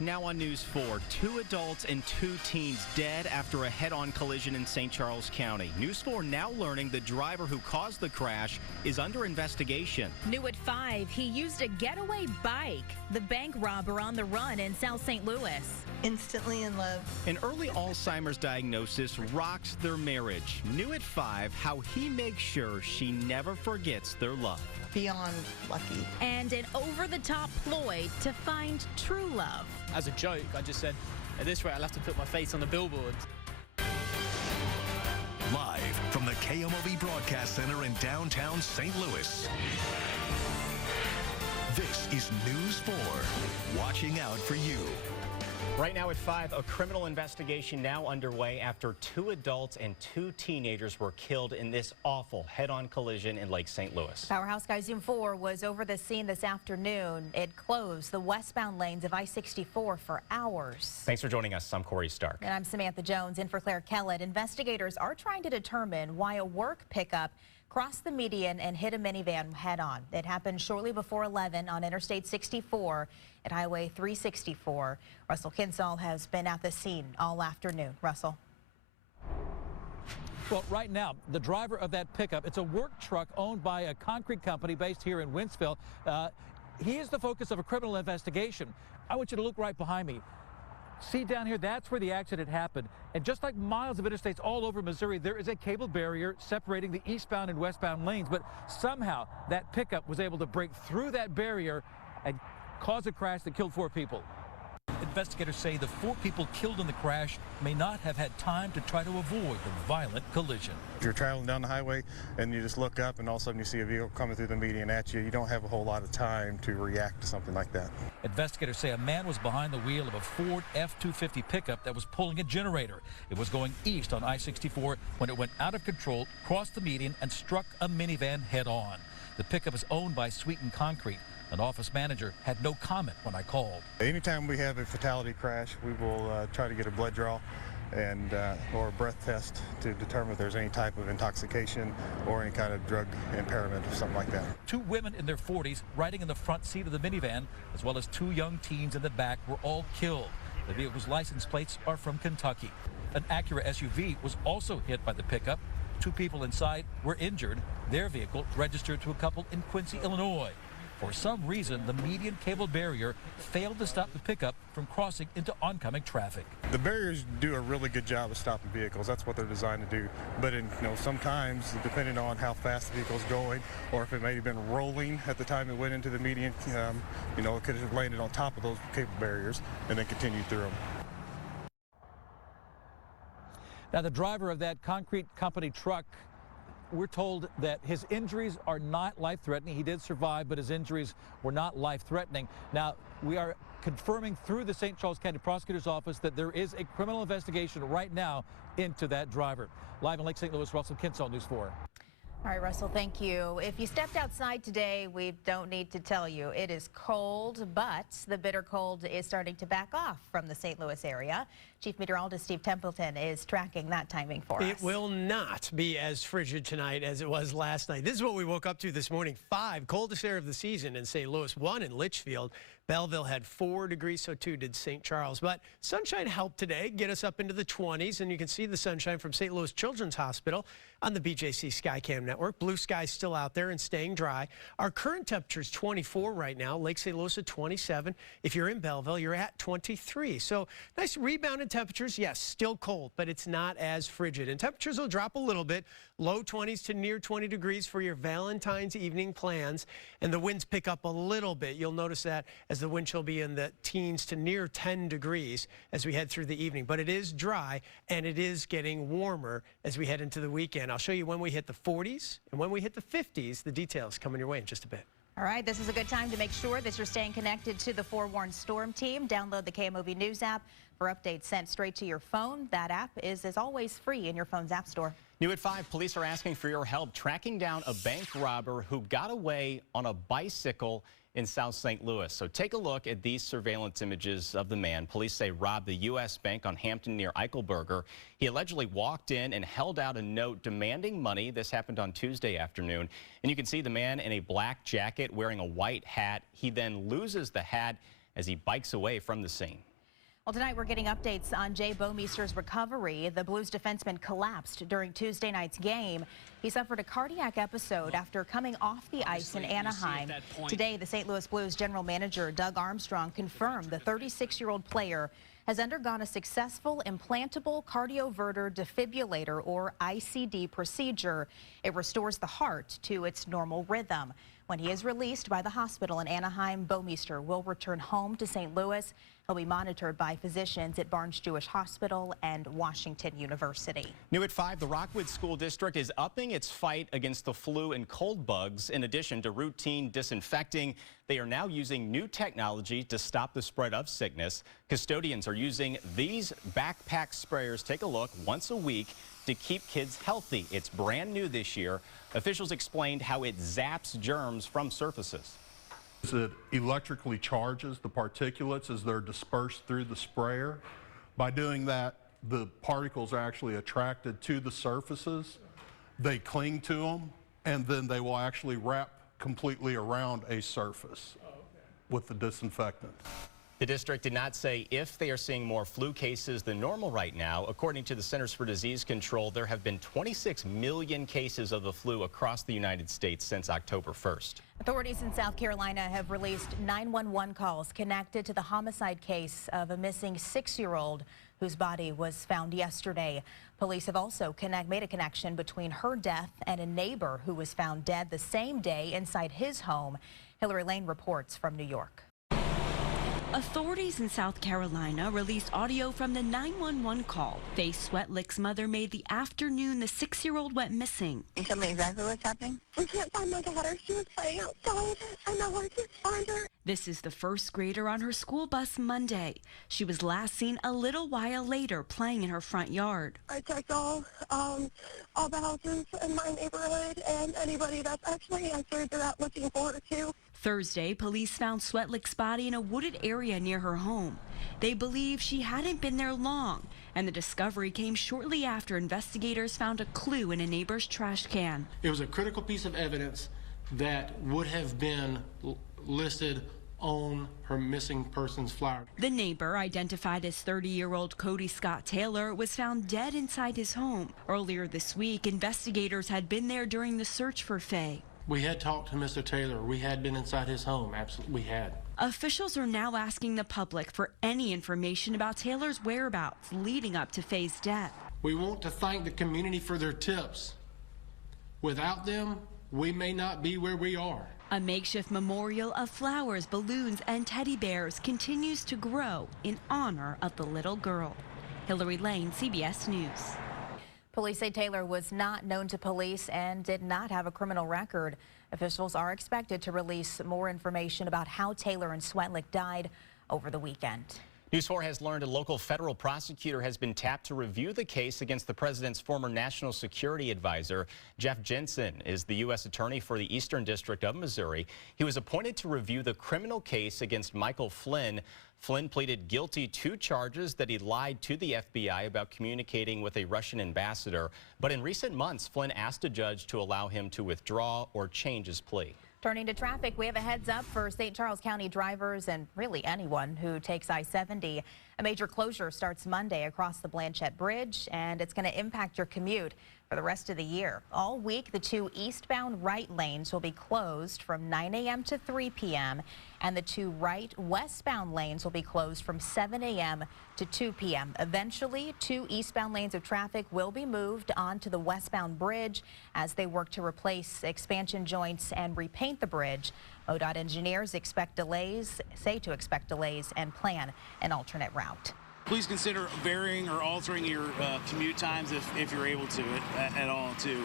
Now on News 4, 2 adults and 2 teens dead after a head-on collision in St. Charles County. News 4 now learning the driver who caused the crash is under investigation. New at 5, he used a getaway bike. The bank robber on the run in South St. Louis. Instantly in love. An early Alzheimer's diagnosis rocks their marriage. New at 5, how he makes sure she never forgets their love. Beyond lucky. And an over-the-top ploy to find true love. As a joke, I just said, at this rate, I'll have to put my face on the billboard. Live from the KMOV Broadcast Center in downtown St. Louis. This is News 4, watching out for you. Right now at 5, a criminal investigation now underway after 2 adults and 2 teenagers were killed in this awful head-on collision in Lake St. Louis. Powerhouse Guy Zoom 4 was over the scene this afternoon. It closed the westbound lanes of I-64 for hours. Thanks for joining us. I'm Corey Stark. And I'm Samantha Jones in for Claire Kellett. Investigators are trying to determine why a work pickup crossed the median and hit a minivan head-on. It happened shortly before 11 on Interstate 64 at Highway 364. Russell Kinsall has been at the scene all afternoon. Russell. Well, right now, the driver of that pickup, it's a work truck owned by a concrete company based here in Wentzville. He is the focus of a criminal investigation. I want you to look right behind me. See down here, that's where the accident happened. And just like miles of interstates all over Missouri, there is a cable barrier separating the eastbound and westbound lanes. But somehow that pickup was able to break through that barrier and cause a crash that killed 4 people. Investigators say the 4 people killed in the crash may not have had time to try to avoid the violent collision. If you're traveling down the highway and you just look up and all of a sudden you see a vehicle coming through the median at you, you don't have a whole lot of time to react to something like that. Investigators say a man was behind the wheel of a Ford F-250 pickup that was pulling a generator. It was going east on I-64 when it went out of control, crossed the median, and struck a minivan head-on. The pickup is owned by Sweeten Concrete. An office manager had no comment when I called. Anytime we have a fatality crash, we will try to get a blood draw and or a breath test to determine if there's any type of intoxication or any kind of drug impairment or something like that. 2 women in their 40s riding in the front seat of the minivan, as well as 2 young teens in the back, were all killed. The vehicle's license plates are from Kentucky. An Acura SUV was also hit by the pickup. 2 people inside were injured. Their vehicle registered to a couple in Quincy, Illinois. For some reason, the median cable barrier failed to stop the pickup from crossing into oncoming traffic. The barriers do a really good job of stopping vehicles. That's what they're designed to do. But sometimes, depending on how fast the vehicle's going, or if it may have been rolling at the time it went into the median, it could have landed on top of those cable barriers and then continued through them. Now, the driver of that concrete company truck, we're told that his injuries are not life-threatening. He did survive, but his injuries were not life-threatening. Now, we are confirming through the St. Charles County Prosecutor's Office that there is a criminal investigation right now into that driver. Live in Lake St. Louis, Russell Kinsall, News 4. All right, Russell, thank you. If you stepped outside today, we don't need to tell you. It is cold, but the bitter cold is starting to back off from the St. Louis area. Chief Meteorologist Steve Templeton is tracking that timing for us. It will not be as frigid tonight as it was last night. This is what we woke up to this morning. 5, coldest air of the season in St. Louis, 1 in Litchfield. Belleville had 4 degrees, so too did St. Charles. But sunshine helped today, get us up into the 20s, and you can see the sunshine from St. Louis Children's Hospital on the BJC Skycam network. Blue sky still out there and staying dry. Our current temperature is 24 right now. Lake St. Louis at 27. If you're in Belleville, you're at 23. So nice rebound in temperatures. Yes, still cold, but it's not as frigid. And temperatures will drop a little bit. Low 20s to near 20 degrees for your Valentine's evening plans. And the winds pick up a little bit. You'll notice that as the wind chill be in the teens to near 10 degrees as we head through the evening. But it is dry, and it is getting warmer as we head into the weekend. I'll show you when we hit the 40s and when we hit the 50s. The details coming your way in just a bit. All right, this is a good time to make sure that you're staying connected to the Forewarned Storm Team. Download the KMOV News app for updates sent straight to your phone. That app is, as always, free in your phone's app store. New at 5, police are asking for your help tracking down a bank robber who got away on a bicycle in South St. Louis. So take a look at these surveillance images of the man police say robbed the U.S. Bank on Hampton near Eichelberger. He allegedly walked in and held out a note demanding money. This happened on Tuesday afternoon. And you can see the man in a black jacket wearing a white hat. He then loses the hat as he bikes away from the scene. Well, tonight we're getting updates on Jay Bouwmeester's recovery. The Blues defenseman collapsed during Tuesday night's game. He suffered a cardiac episode after coming off the ice in Anaheim. Today, the St. Louis Blues general manager Doug Armstrong confirmed the 36-year-old player has undergone a successful implantable cardioverter defibrillator, or ICD, procedure. It restores the heart to its normal rhythm. When he is released by the hospital in Anaheim, Bouwmeester will return home to St. Louis. He'll be monitored by physicians at Barnes Jewish Hospital and Washington University. New at 5, the Rockwood School District is upping its fight against the flu and cold bugs. In addition to routine disinfecting, they are now using new technology to stop the spread of sickness. Custodians are using these backpack sprayers, take a look, once a week to keep kids healthy. It's brand new this year. Officials explained how it zaps germs from surfaces. It electrically charges the particulates as they're dispersed through the sprayer. By doing that, the particles are actually attracted to the surfaces. They cling to them, and then they will actually wrap completely around a surface with the disinfectant. The district did not say if they are seeing more flu cases than normal right now. According to the Centers for Disease Control, there have been 26 million cases of the flu across the United States since October 1st. Authorities in South Carolina have released 911 calls connected to the homicide case of a missing 6-year-old whose body was found yesterday. Police have also made a connection between her death and a neighbor who was found dead the same day inside his home. Hillary Lane reports from New York. Authorities in South Carolina released audio from the 911 call Faith Sweatlick's mother made the afternoon the 6-year-old went missing. Can you tell me exactly what's happening? We can't find my daughter. She was playing outside, and now I can't find her. This is the first grader on her school bus Monday. She was last seen a little while later playing in her front yard. I checked all the houses in my neighborhood, and anybody that's actually answered, they're out looking for her too. Thursday, police found Sweatlick's body in a wooded area near her home. They believe she hadn't been there long, and the discovery came shortly after investigators found a clue in a neighbor's trash can. It was a critical piece of evidence that would have been listed on her missing persons flyer. The neighbor, identified as 30-year-old Cody Scott Taylor, was found dead inside his home. Earlier this week, investigators had been there during the search for Faye. We had talked to Mr. Taylor. We had been inside his home. Absolutely, we had. Officials are now asking the public for any information about Taylor's whereabouts leading up to Faye's death. We want to thank the community for their tips. Without them, we may not be where we are. A makeshift memorial of flowers, balloons, and teddy bears continues to grow in honor of the little girl. Hillary Lane, CBS News. Police say Taylor was not known to police and did not have a criminal record. Officials are expected to release more information about how Taylor and Sweatlick died over the weekend. News 4 has learned a local federal prosecutor has been tapped to review the case against the president's former national security advisor. Jeff Jensen is the U.S. attorney for the Eastern District of Missouri. He was appointed to review the criminal case against Michael Flynn. Flynn pleaded guilty to charges that he lied to the FBI about communicating with a Russian ambassador. But in recent months, Flynn asked a judge to allow him to withdraw or change his plea. Turning to traffic, we have a heads up for St. Charles County drivers and really anyone who takes I-70. A major closure starts Monday across the Blanchette Bridge, and it's going to impact your commute for the rest of the year. All week, the 2 eastbound right lanes will be closed from 9 a.m. to 3 p.m. and the 2 right westbound lanes will be closed from 7 a.m. to 2 p.m. Eventually, 2 eastbound lanes of traffic will be moved onto the westbound bridge as they work to replace expansion joints and repaint the bridge. ODOT engineers expect delays and plan an alternate route. Please consider varying or altering your commute times if you're able to at all to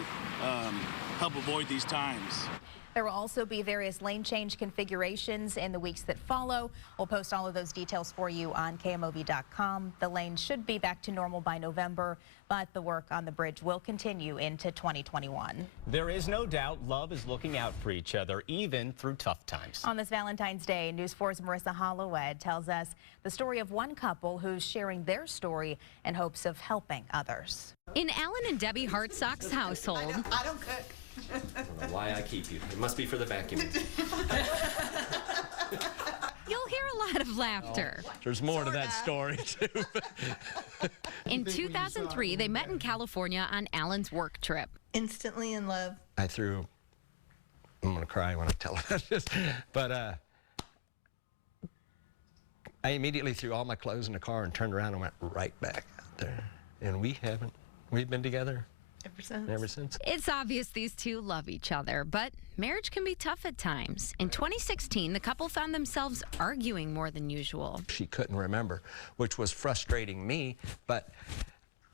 help avoid these times. There will also be various lane change configurations in the weeks that follow. We'll post all of those details for you on KMOV.com. The lanes should be back to normal by November, but the work on the bridge will continue into 2021. There is no doubt love is looking out for each other, even through tough times. On this Valentine's Day, News 4's Marissa Hollowed tells us the story of one couple who's sharing their story in hopes of helping others. In Alan and Debbie Hartsock's household. I don't cook. I don't know why I keep you. It must be for the vacuum. You'll hear a lot of laughter. There's more to that story, too. In 2003, they met in California on Alan's work trip. Instantly in love. I'm going to cry when I tell this, but I immediately threw all my clothes in the car and turned around and went right back out there. And we've been together ever since. It's obvious these two love each other, but marriage can be tough at times. In 2016, the couple found themselves arguing more than usual. She couldn't remember, which was frustrating me, but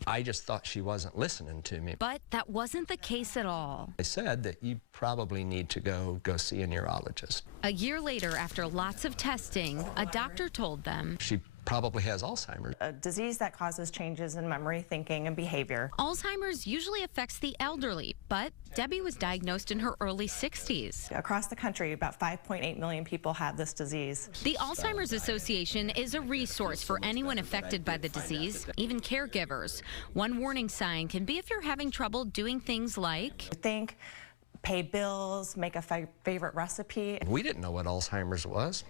I just thought she wasn't listening to me. But that wasn't the case at all. I said that you probably need to go see a neurologist. A year later, after lots of testing, a doctor told them she probably has Alzheimer's. A disease that causes changes in memory, thinking, and behavior. Alzheimer's usually affects the elderly, but Debbie was diagnosed in her early 60s. Across the country, about 5.8 million people have this disease. The Alzheimer's Association is a resource for anyone affected by the disease, even caregivers. One warning sign can be if you're having trouble doing things like think, pay bills, make a favorite recipe. We didn't know what Alzheimer's was.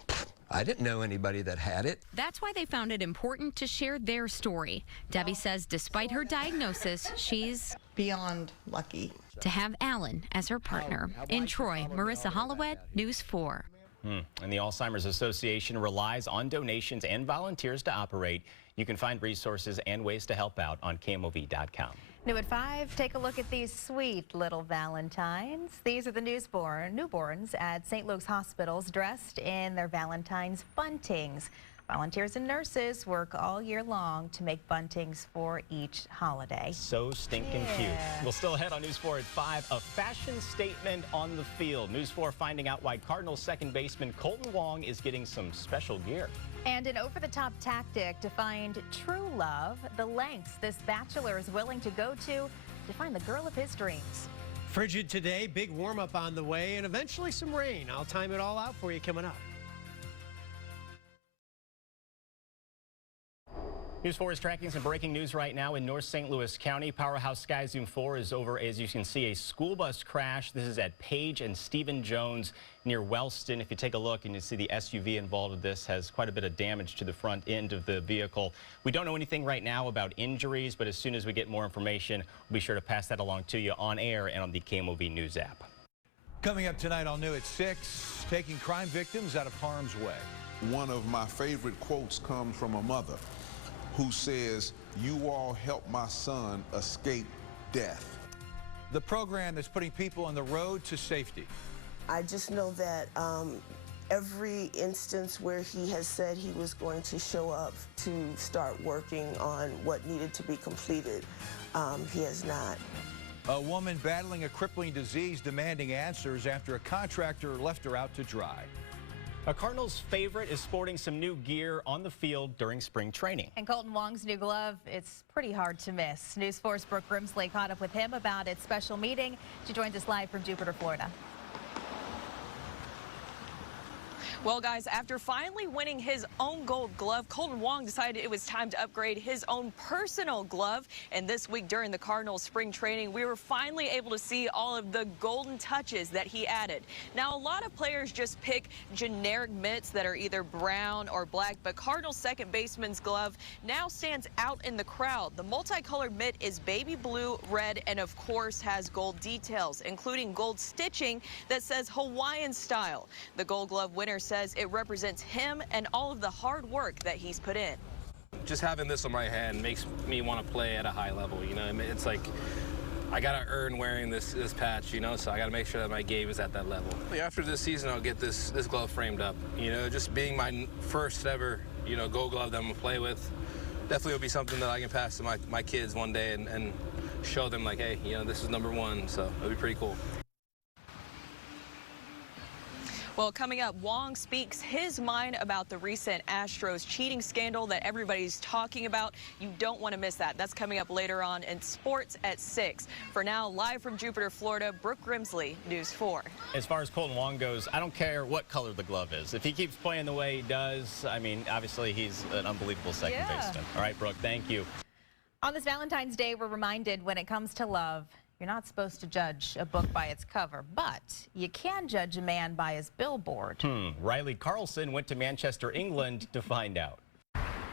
I didn't know anybody that had it. That's why they found it important to share their story. Debbie says despite her diagnosis, she's beyond lucky to have Alan as her partner. In Troy, Marissa Holloway, News 4. And the Alzheimer's Association relies on donations and volunteers to operate. You can find resources and ways to help out on KMOV.com. New at 5, take a look at these sweet little Valentines. These are the newborns at St. Luke's hospitals dressed in their Valentine's buntings. Volunteers and nurses work all year long to make buntings for each holiday. So stinking cute. We'll still ahead on News 4 at 5. A fashion statement on the field. News 4 finding out why Cardinals second baseman Colton Wong is getting some special gear. And an over-the-top tactic to find true love, the lengths this bachelor is willing to go to find the girl of his dreams. Frigid today, big warm-up on the way, and eventually some rain. I'll time it all out for you coming up. News 4 is tracking some breaking news right now in North St. Louis County. Powerhouse Sky Zoom 4 is over, as you can see, a school bus crash. This is at Page and Stephen Jones near Wellston. If you take a look and you see the SUV involved with this has quite a bit of damage to the front end of the vehicle. We don't know anything right now about injuries, but as soon as we get more information, we'll be sure to pass that along to you on air and on the KMOV News app. Coming up tonight on New at 6, taking crime victims out of harm's way. One of my favorite quotes comes from a mother who says, "You all helped my son escape death." The program that's putting people on the road to safety. I just know that every instance where he has said he was going to show up to start working on what needed to be completed, he has not. A woman battling a crippling disease demanding answers after a contractor left her out to dry. A Cardinals favorite is sporting some new gear on the field during spring training. And Colton Wong's new glove, it's pretty hard to miss. News 4's Brooke Grimsley caught up with him about its special meeting. She joins us live from Jupiter, Florida. Well, guys, after finally winning his own gold glove, Colton Wong decided it was time to upgrade his own personal glove. And this week during the Cardinals spring training, we were finally able to see all of the golden touches that he added. Now, a lot of players just pick generic mitts that are either brown or black, but Cardinals second baseman's glove now stands out in the crowd. The multicolored mitt is baby blue, red, and of course has gold details, including gold stitching that says Hawaiian style. The gold glove winner says it represents him and all of the hard work that he's put in. Just having this on my hand makes me want to play at a high level, you know. I mean, it's like I got to earn wearing this patch, you know, so I got to make sure that my game is at that level. After this season, I'll get this glove framed up, you know, just being my first ever, you know, gold glove that I'm going to play with. Definitely will be something that I can pass to my kids one day and show them, like, hey, you know, this is #1, so it'll be pretty cool. Well, coming up, Wong speaks his mind about the recent Astros cheating scandal that everybody's talking about. You don't want to miss that. That's coming up later on in sports at 6. For now, live from Jupiter, Florida, Brooke Grimsley, News 4. As far as Colton Wong goes, I don't care what color the glove is. If he keeps playing the way he does, I mean, obviously he's an unbelievable second baseman. All right, Brooke, thank you. On this Valentine's Day, we're reminded when it comes to love, You're not supposed to judge a book by its cover, but you can judge a man by his billboard. Riley Carlson went to Manchester, England to find out.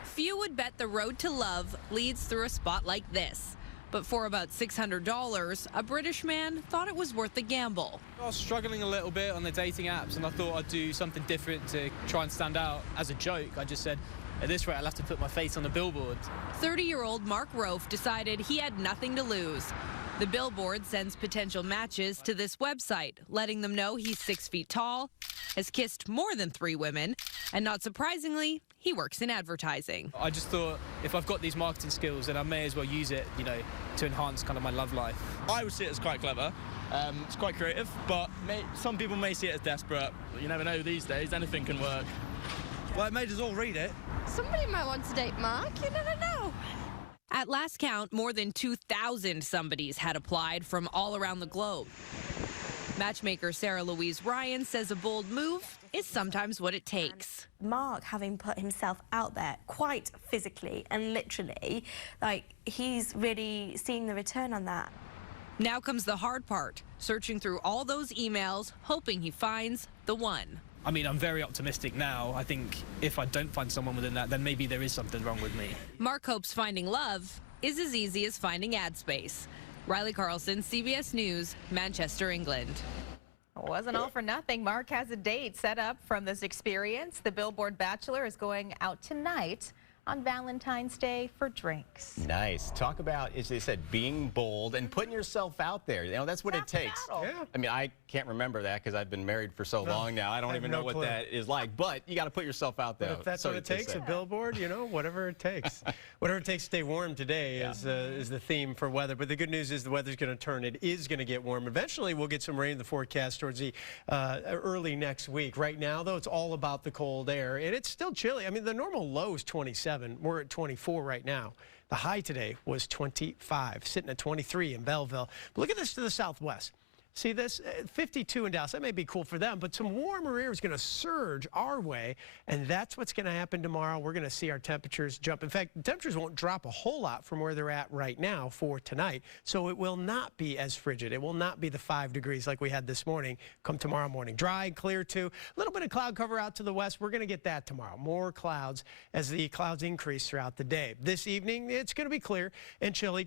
Few would bet the road to love leads through a spot like this. But for about $600, a British man thought it was worth the gamble. I was struggling a little bit on the dating apps, and I thought I'd do something different to try and stand out. As a joke, I just said, at this rate, I'll have to put my face on the billboard. 30-year-old Mark Rofe decided he had nothing to lose. The billboard sends potential matches to this website, letting them know he's 6 feet tall, has kissed more than 3 women, and not surprisingly, he works in advertising. I just thought, if I've got these marketing skills, then I may as well use it, to enhance kind of my love life. I would see it as quite clever. It's quite creative, but some people may see it as desperate. You never know these days, anything can work. Well, it made us all read it. Somebody might want to date Mark, you never know. At last count, more than 2,000 somebodies had applied from all around the globe. Matchmaker Sarah Louise Ryan says a bold move is sometimes what it takes. Mark, having put himself out there quite physically and literally, he's really seeing the return on that. Now comes the hard part, searching through all those emails, hoping he finds the one. I mean, I'm very optimistic now. I think if I don't find someone within that, then maybe there is something wrong with me. Mark hopes finding love is as easy as finding ad space. Riley Carlson, CBS News, Manchester, England. It wasn't all for nothing. Mark has a date set up from this experience. The Billboard Bachelor is going out tonight on Valentine's Day for drinks. Nice. Talk about, as they said, being bold and putting yourself out there. That's what it takes. Yeah. I mean, I can't remember that because I've been married for so long now. I don't even know what that is like. But you got to put yourself out there. But if that's what it takes, a billboard, whatever it takes. Whatever it takes to stay warm today is the theme for weather. But the good news is the weather's going to turn. It is going to get warm. Eventually, we'll get some rain in the forecast towards the early next week. Right now, though, it's all about the cold air. And it's still chilly. I mean, the normal low is 27. We're at 24 right now. The high today was 25, sitting at 23 in Belleville. But look at this to the southwest. See this? 52 in Dallas. That may be cool for them, but some warmer air is going to surge our way, and that's what's going to happen tomorrow. We're going to see our temperatures jump. In fact, the temperatures won't drop a whole lot from where they're at right now for tonight, so it will not be as frigid. It will not be the 5 degrees like we had this morning come tomorrow morning. Dry, clear too. A little bit of cloud cover out to the west. We're going to get that tomorrow. More clouds as the clouds increase throughout the day. This evening, it's going to be clear and chilly,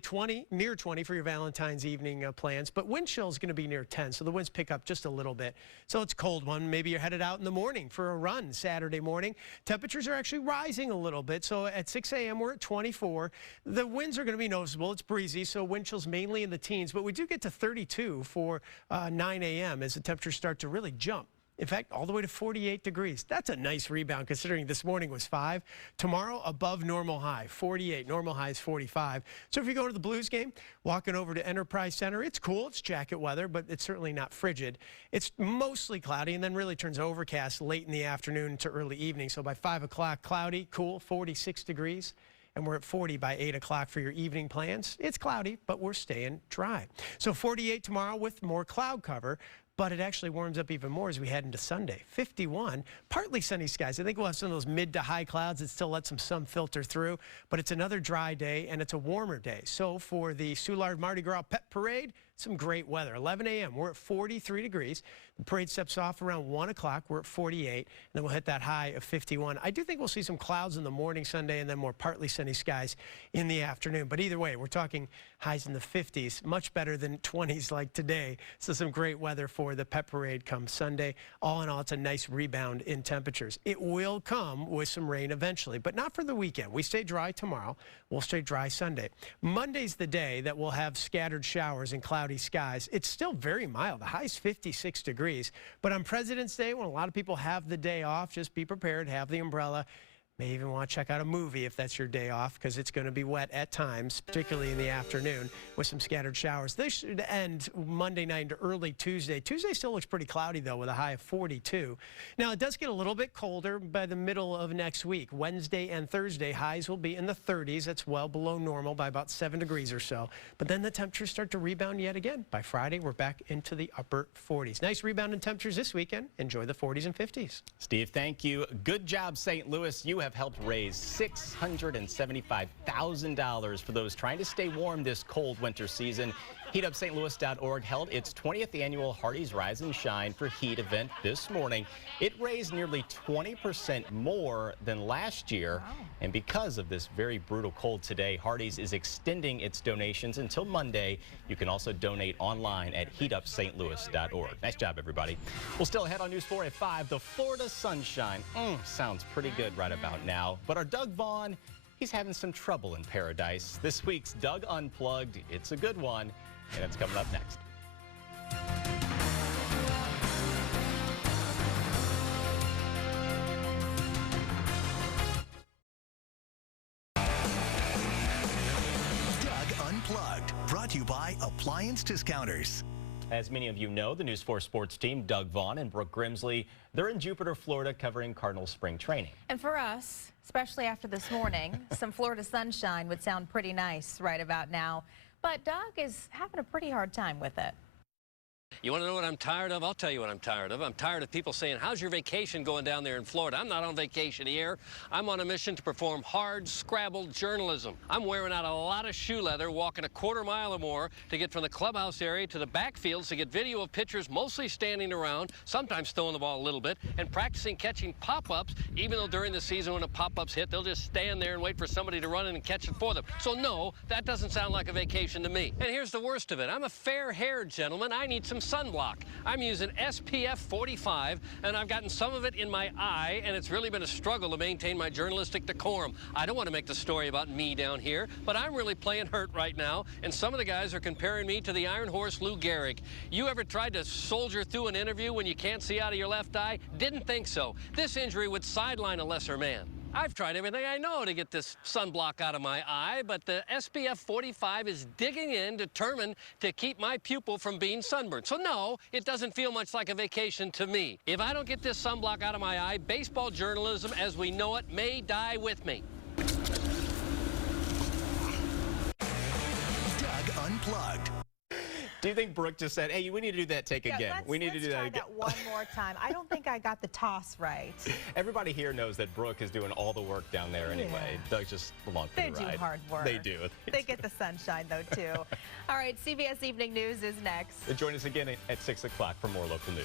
near 20 for your Valentine's evening plans, but wind chill is going to be near 10, so the winds pick up just a little bit. So it's a cold one. Maybe you're headed out in the morning for a run Saturday morning. Temperatures are actually rising a little bit. So at 6 a.m. we're at 24. The winds are going to be noticeable. It's breezy, so wind chills mainly in the teens, but we do get to 32 for 9 a.m. as the temperatures start to really jump. In fact, all the way to 48 degrees. That's a nice rebound considering this morning was 5. Tomorrow, above normal high, 48. Normal high is 45. So if you go to the Blues game, walking over to Enterprise Center, it's cool. It's jacket weather, but it's certainly not frigid. It's mostly cloudy and then really turns overcast late in the afternoon to early evening. So by 5 o'clock, cloudy, cool, 46 degrees. And we're at 40 by 8 o'clock for your evening plans. It's cloudy, but we're staying dry. So 48 tomorrow with more cloud cover. But it actually warms up even more as we head into Sunday. 51, partly sunny skies. I think we'll have some of those mid to high clouds that still let some sun filter through. But it's another dry day, and it's a warmer day. So for the Soulard Mardi Gras Pet Parade, some great weather. 11 a.m., we're at 43 degrees. The parade steps off around 1 o'clock. We're at 48, and then we'll hit that high of 51. I do think we'll see some clouds in the morning Sunday and then more partly sunny skies in the afternoon. But either way, we're talking highs in the 50s, much better than 20s like today. So some great weather for the Pet Parade come Sunday. All in all, it's a nice rebound in temperatures. It will come with some rain eventually, but not for the weekend. We stay dry tomorrow. We'll stay dry Sunday. Monday's the day that we'll have scattered showers and cloudy skies. It's still very mild. The high is 56 degrees. But on President's Day, when a lot of people have the day off, just be prepared, have the umbrella. May even want to check out a movie if that's your day off, because it's going to be wet at times, particularly in the afternoon with some scattered showers. They should end Monday night into early Tuesday. Tuesday still looks pretty cloudy, though, with a high of 42. Now, it does get a little bit colder by the middle of next week. Wednesday and Thursday, highs will be in the 30s. That's well below normal by about 7 degrees or so. But then the temperatures start to rebound yet again. By Friday, we're back into the upper 40s. Nice rebound in temperatures this weekend. Enjoy the 40s and 50s. Steve, thank you. Good job, St. Louis. You have helped raise $675,000 for those trying to stay warm this cold winter season. HeatUpStLouis.org held its 20th annual Hardee's Rise and Shine for Heat event this morning. It raised nearly 20% more than last year. Wow. And because of this very brutal cold today, Hardee's is extending its donations until Monday. You can also donate online at HeatUpStLouis.org. Nice job, everybody. We'll still ahead on News 4 at 5. The Florida sunshine sounds pretty good right about now. But our Doug Vaughn, he's having some trouble in paradise. This week's Doug Unplugged, it's a good one. And it's coming up next. Doug Unplugged, brought to you by Appliance Discounters. As many of you know, the News 4 sports team, Doug Vaughn and Brooke Grimsley, they're in Jupiter, Florida, covering Cardinals spring training. And for us, especially after this morning, some Florida sunshine would sound pretty nice right about now. But Doug is having a pretty hard time with it. You want to know what I'm tired of? I'll tell you what I'm tired of. I'm tired of people saying, how's your vacation going down there in Florida? I'm not on vacation here. I'm on a mission to perform hard, scrabbled journalism. I'm wearing out a lot of shoe leather, walking a quarter mile or more to get from the clubhouse area to the backfields to get video of pitchers mostly standing around, sometimes throwing the ball a little bit, and practicing catching pop-ups, even though during the season when the pop-ups hit, they'll just stand there and wait for somebody to run in and catch it for them. So no, that doesn't sound like a vacation to me. And here's the worst of it. I'm a fair-haired gentleman. I need some sunblock. I'm using SPF 45, and I've gotten some of it in my eye, and it's really been a struggle to maintain my journalistic decorum. I don't want to make the story about me down here, but I'm really playing hurt right now, and some of the guys are comparing me to the Iron Horse Lou Gehrig. You ever tried to soldier through an interview when you can't see out of your left eye? Didn't think so. This injury would sideline a lesser man. I've tried everything I know to get this sunblock out of my eye, but the SPF 45 is digging in, determined to keep my pupil from being sunburned. So no, it doesn't feel much like a vacation to me. If I don't get this sunblock out of my eye, baseball journalism as we know it may die with me. Doug Unplugged. Do you think Brooke just said, hey, we need to do that take again? We need to do that again. One more time. I don't think I got the toss right. Everybody here knows that Brooke is doing all the work down there anyway. Doug just along for the ride. They do hard work. They do. They get the sunshine, though, too. All right, CBS Evening News is next. Join us again at 6 o'clock for more local news.